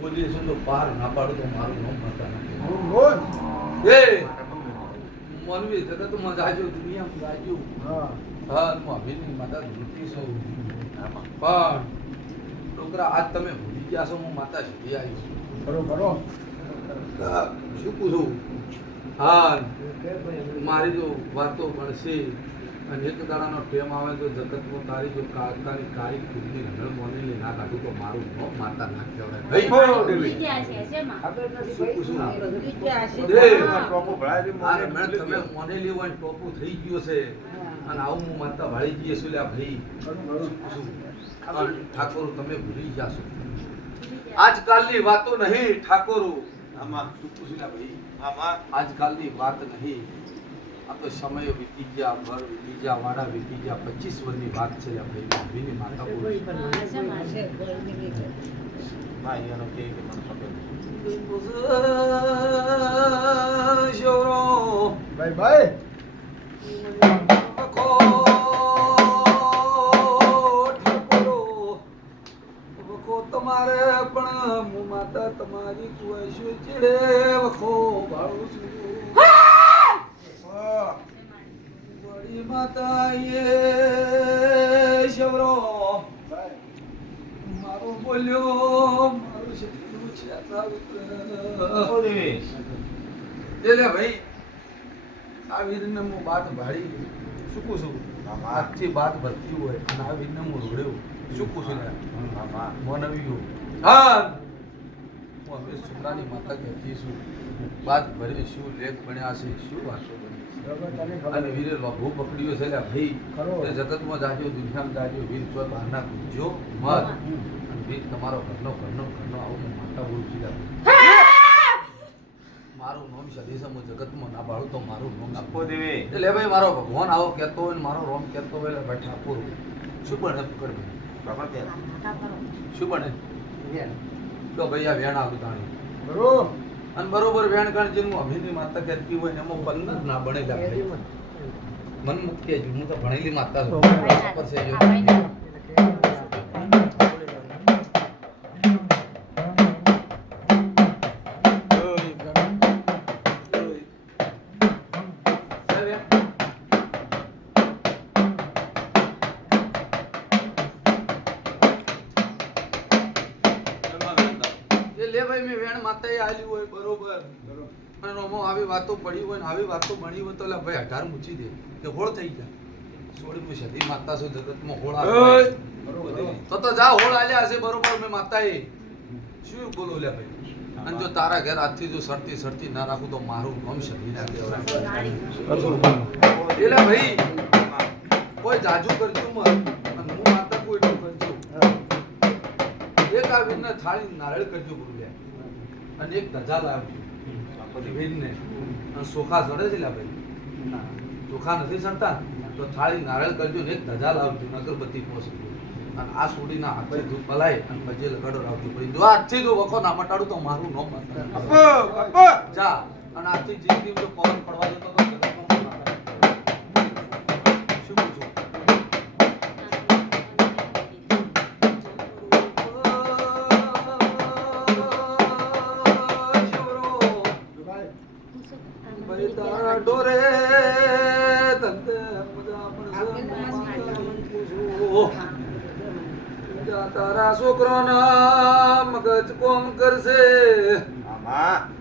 Police તો પાર ના પાડું તો મારું નામ માતા બોલ બોલ. એ મનવી તો તું મજા આજો દુનિયામાં જાજો હા હા હું અભિની માતા ધૂતી છું પણ છોકરા આજ તમે ભૂલી ગયા છો હું માતા સીધી આવી છું કરો કરો. શું પૂછું હા મારી જો વાતો ભણશે અને એક દાડાનો ટેમ આવે તો જગતમાં તારી જો કાળકાની કાળી ખુદની રંગણ મોની ના કાઢું તો મારું નામ માતા ના કહેવાય ભાઈ તમે મોનેલી હોય ટોપું થઈ ગયો છે અને આવું હું માતા વાળી જઈએ છું લ્યા ભાઈ ઠાકોર તમે ભૂલી જાશો આજકાલની વાતો નહીં ઠાકોરો આમાં તું પૂછ્યા ભાઈ આમાં આજકાલની વાત નહીં આ તો સમય વીતી ગયા ભર વીતી ગયા વાડા વીતી ગયા 25 વર્ષની વાત છે લ્યા ભાઈ ભાભીની માતા બોલ ભાઈ એનો કે મને ખબર ભાઈ ભાઈ. તમારે પણ હું માતા તમારી કુવાશો ચીડે વખો ભાળું છું વળી માતા એ શવરો મારો બોલ્યો મારું શરીર છે ભાઈ આ વીરને હું બાત ભાડી શું છું આજથી બાત ભરતી હોય અને આ વીરને હું રોડ્યો શું પૂછું મોનવ્યું હા હું હવે છોકરાની માતા કહેતી છું બાત ભરી શું લેખ ભણ્યા છે શું વાતો બની અને વીરે લોભો પકડ્યો છે લ્યા ભાઈ એ જગતમાં જાજો દુનિયામાં જાજો વીર ચો બહારના ગુંજો મત અને વીર તમારો ઘરનો આવું હું માતા બોલું છું મારું નામ સદીસમ જગતમાં ના બાળું તો મારું નામ આપો દેવે એટલે ભાઈ મારો ભગવાન આવો કહેતો હોય ને મારો રોમ કહેતો હોય એટલે ભાઈ ઠાકોર શું બને કર શું બને તો ભાઈ આ વેણ આવ્યું તાણી બરોબર. અને બરોબર વેણ કારણ જેનું અભિની માતા કહેતી હોય ને એમાં પંદર ના બનેલા મન મુક્તિ હું તો ભણેલી માતા છું પર છે જો લે ભાઈ મેં વેણ માતાએ આલી હોય બરોબર અને ઓમાં આવી વાતો પડી હોય ને આવી વાતો બની હોય તો લે ભાઈ 18 મૂચી દે કે હોળ થઈ જાય સોળી હું સદી માતા છું જગતમાં હોળ આવે તો જા હોળ આલ્યા હશે બરોબર મેં માતાએ શું બોલો લે ભાઈ અને જો તારા ઘર આજથી જો સરતી ના રાખું તો મારું નામ સદી ના કહેવાય એટલે ભાઈ કોઈ જાજુ કરજો મત અને હું માતા કોઈ નું કરજો એક આ વીરને થાળી નારળ કરજો બોલ્યા અને એક ધજા લાવજો પછી વીરને અને સોખા સડે છે લ્યા ભાઈ ચોખા નથી સડતા તો થાળી નારળ કરજો ને એક ધજા લાવજો અગરબત્તી પોસજો અને આ સોડીના હાથે ધૂપ ભલાય અને પછી લગાડો લાવજો પડી જો આજથી જો વખો ના મટાડું તો મારું નામ જા અને આજથી જિંદગી જો પવન પડવા જતો તો શું પૂછું તારા ડોરે તંતે મજા પણ તારા છોકરાના મગજ કોમ કરશે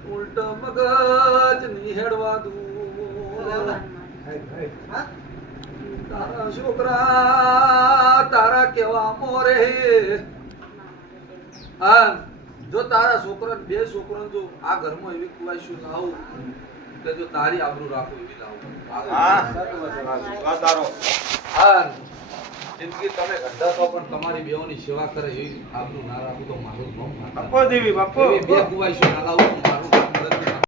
ઉલટ મગજ નિહેડવા દઉં તારા છોકરા તારા કેવા મોરે હા જો તારા છોકરા બે છોકરા જો આ ઘરમાં એવી કુવાઈશું લાવું કે જો તારી આબરૂ રાખો એવી લાવું હા જિંદગી તમે ગંધા તો પણ તમારી બેઓની સેવા કરે એવી આબરૂ ના રાખું તો મારું નામ આપો દેવી બાપો એવી બે કુવાઈશું ના લાવું તો મારું નામ